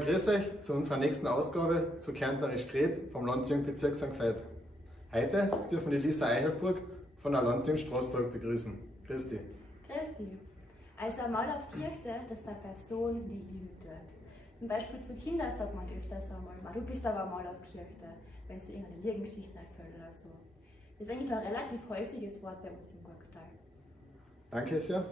grüß euch zu unserer nächsten Ausgabe zu Kärntnerisch Gret vom Landjugendbezirk St. Veit. Heute dürfen die Lisa Eichelburg von der Landjugend Straßburg begrüßen. Grüß dich. Grüß dich. Also eine Maulaufkirche, das ist eine Person, die lieben tut. Zum Beispiel zu Kindern sagt man öfters einmal, du bist aber eine Maulaufkirche, wenn sie irgendeine Liegengeschichten erzählt oder so. Das ist eigentlich noch ein relativ häufiges Wort bei uns im Burgtal. Danke sehr.